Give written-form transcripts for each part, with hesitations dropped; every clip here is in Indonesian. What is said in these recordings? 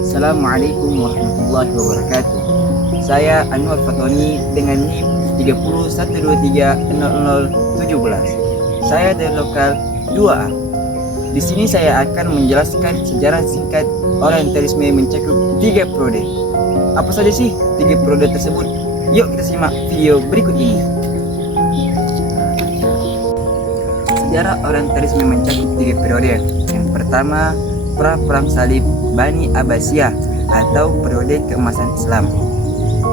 Assalamualaikum warahmatullahi wabarakatuh. Saya Anwar Fatoni dengan NIM 3012300017. Saya dari lokal 2A. Di sini saya akan menjelaskan sejarah singkat Orientalisme mencakup 3 periode. Apa saja sih 3 periode tersebut? Yuk kita simak video berikut ini. Sejarah Orientalisme mencakup 3 periode. Yang pertama, Perang Salib Bani Abbasiyah atau periode keemasan Islam.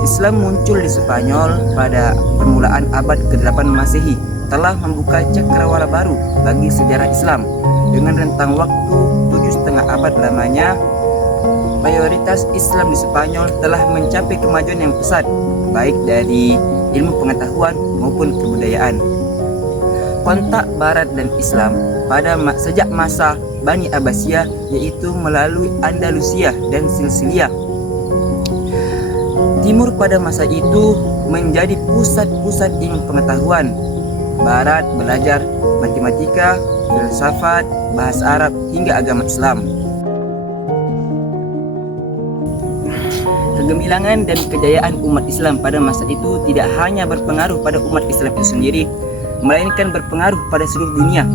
Islam muncul di Spanyol pada permulaan abad ke-8 Masehi, telah membuka cakrawala baru bagi sejarah Islam. Dengan rentang waktu 7,5 abad lamanya, mayoritas Islam di Spanyol telah mencapai kemajuan yang pesat, baik dari ilmu pengetahuan maupun kebudayaan. Kontak Barat dan Islam sejak masa Bani Abbasiyah, yaitu melalui Andalusia dan Sicilia. Timur pada masa itu menjadi pusat-pusat ilmu pengetahuan. Barat belajar matematika, filsafat, bahasa Arab hingga agama Islam. Kegemilangan dan kejayaan umat Islam pada masa itu tidak hanya berpengaruh pada umat Islam itu sendiri, melainkan berpengaruh pada seluruh dunia.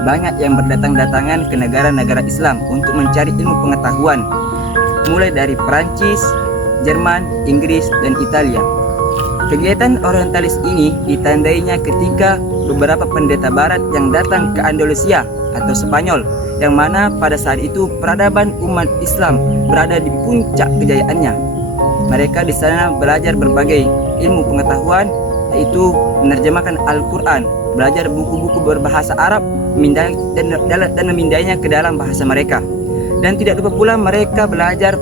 Banyak yang berdatang-datangan ke negara-negara Islam untuk mencari ilmu pengetahuan, mulai dari Perancis, Jerman, Inggris, dan Italia. Kegiatan orientalis ini ditandainya ketika beberapa pendeta barat yang datang ke Andalusia atau Spanyol, yang mana pada saat itu peradaban umat Islam berada di puncak kejayaannya. Mereka di sana belajar berbagai ilmu pengetahuan, yaitu menerjemahkan Al-Quran, belajar buku-buku berbahasa Arab, dan memindainya ke dalam bahasa mereka. Dan tidak lupa pula mereka belajar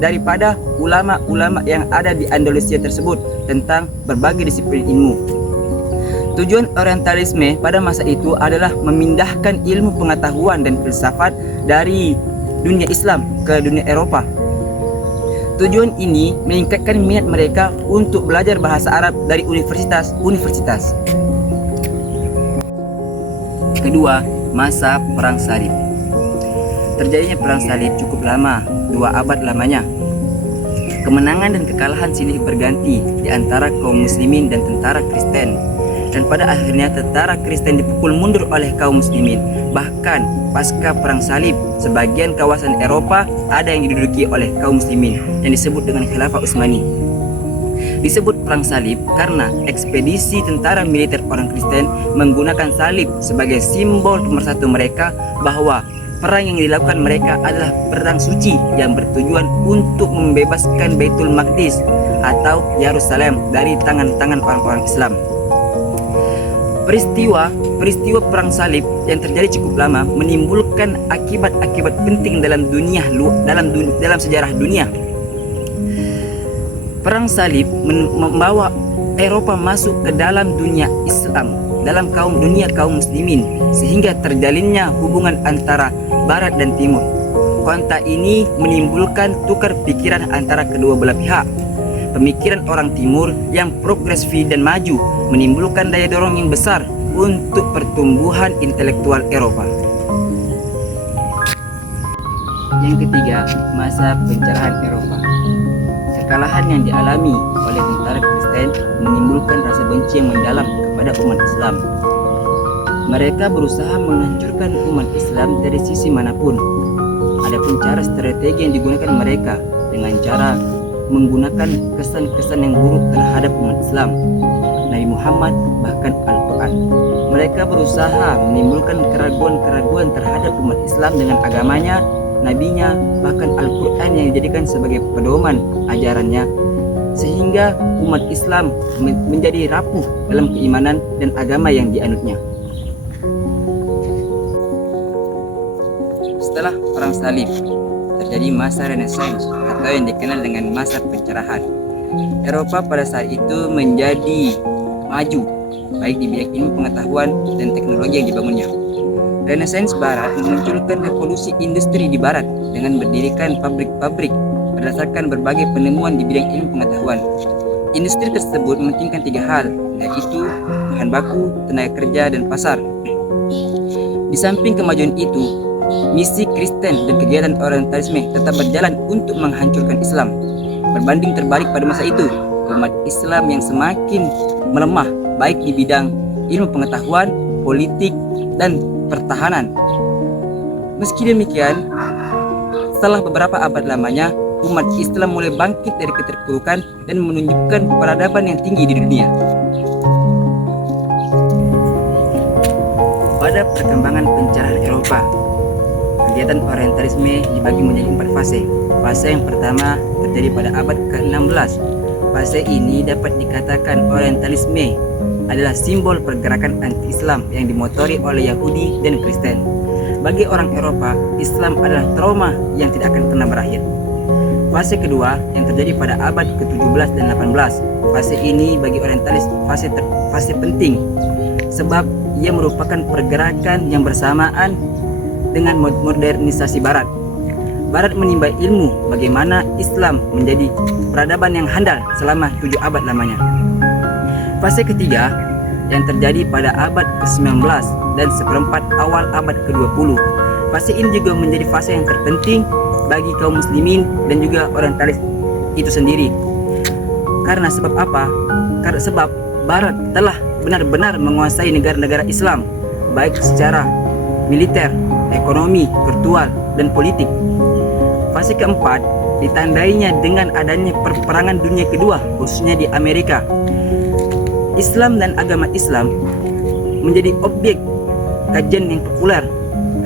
daripada ulama-ulama yang ada di Andalusia tersebut tentang berbagai disiplin ilmu. Tujuan orientalisme pada masa itu adalah memindahkan ilmu pengetahuan dan filsafat dari dunia Islam ke dunia Eropa. Tujuan ini meningkatkan minat mereka untuk belajar bahasa Arab dari universitas-universitas. Kedua, masa Perang Salib. Terjadinya Perang Salib cukup lama, 2 abad lamanya. Kemenangan dan kekalahan silih berganti di antara kaum muslimin dan tentara Kristen. Dan pada akhirnya tentara Kristen dipukul mundur oleh kaum muslimin. Bahkan pasca Perang Salib, sebagian kawasan Eropa ada yang diduduki oleh kaum muslimin yang disebut dengan Khilafah Utsmani. Disebut Perang Salib karena ekspedisi tentara militer orang Kristen menggunakan salib sebagai simbol pemersatu mereka bahwa perang yang dilakukan mereka adalah perang suci yang bertujuan untuk membebaskan Baitul Maqdis atau Yerusalem dari tangan-tangan orang-orang Islam. Peristiwa Perang Salib yang terjadi cukup lama menimbulkan akibat-akibat penting dalam sejarah dunia. Perang Salib membawa Eropa masuk ke dalam dunia Islam, dalam dunia kaum muslimin, sehingga terjalinnya hubungan antara Barat dan Timur. Kontak ini menimbulkan tukar pikiran antara kedua belah pihak. Pemikiran orang Timur yang progresif dan maju menimbulkan daya dorong yang besar untuk pertumbuhan intelektual Eropa. Yang ketiga, masa pencerahan Eropa. Kekalahan yang dialami oleh tentara Kristen menimbulkan rasa benci yang mendalam kepada umat Islam. Mereka berusaha menghancurkan umat Islam dari sisi manapun. Adapun cara strategi yang digunakan mereka dengan cara menggunakan kesan-kesan yang buruk terhadap umat Islam, Nabi Muhammad, bahkan Al-Quran. Mereka berusaha menimbulkan keraguan-keraguan terhadap umat Islam dengan agamanya, nabinya, bahkan Al-Quran yang dijadikan sebagai pedoman ajarannya, sehingga umat Islam menjadi rapuh dalam keimanan dan agama yang dianutnya. Setelah Perang Salib, terjadi masa Renaissance atau yang dikenal dengan masa pencerahan. Eropa pada saat itu menjadi maju, baik di bidang ilmu pengetahuan dan teknologi yang dibangunnya. Renaissance Barat memunculkan revolusi industri di Barat dengan mendirikan pabrik-pabrik berdasarkan berbagai penemuan di bidang ilmu pengetahuan. Industri tersebut mementingkan 3 hal, yaitu bahan baku, tenaga kerja, dan pasar. Di samping kemajuan itu, misi Kristen dan kegiatan Orientalisme tetap berjalan untuk menghancurkan Islam. Berbanding terbalik pada masa itu, umat Islam yang semakin melemah baik di bidang ilmu pengetahuan, politik, dan pertahanan. Meski demikian, setelah beberapa abad lamanya, umat Islam mulai bangkit dari keterpurukan dan menunjukkan peradaban yang tinggi di dunia. Pada perkembangan pencerahan Eropa, kegiatan Orientalisme dibagi menjadi 4 fase. Fase yang pertama terjadi pada abad ke-16. Fase ini dapat dikatakan Orientalisme adalah simbol pergerakan anti-Islam yang dimotori oleh Yahudi dan Kristen. Bagi orang Eropa, Islam adalah trauma yang tidak akan pernah berakhir. Fase kedua yang terjadi pada abad ke-17 dan 18. Fase ini bagi orientalis fase penting sebab ia merupakan pergerakan yang bersamaan dengan modernisasi Barat. Barat menimba ilmu bagaimana Islam menjadi peradaban yang handal selama 7 abad lamanya. Fase ketiga yang terjadi pada abad ke-19 dan seperempat awal abad ke-20. Fase ini juga menjadi fase yang terpenting bagi kaum muslimin dan juga orientalis itu sendiri. Karena sebab apa? Karena sebab Barat telah benar-benar menguasai negara-negara Islam, baik secara militer, ekonomi, virtual, dan politik. Fase keempat ditandainya dengan adanya perperangan dunia kedua, khususnya di Amerika. Islam dan agama Islam menjadi objek kajian yang populer.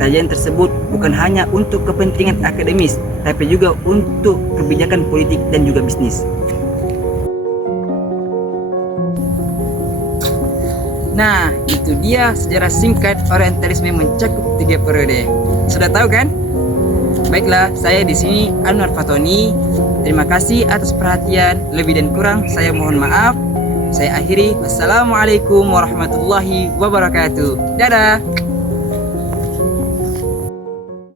Kajian tersebut bukan hanya untuk kepentingan akademis, tapi juga untuk kebijakan politik dan juga bisnis. Nah, itu dia sejarah singkat Orientalisme mencakup 3 periode. Sudah tahu kan? Baiklah, saya di sini Anwar Fatoni. Terima kasih atas perhatian. Lebih dan kurang saya mohon maaf. Saya akhiri. Wassalamualaikum warahmatullahi wabarakatuh. Dadah.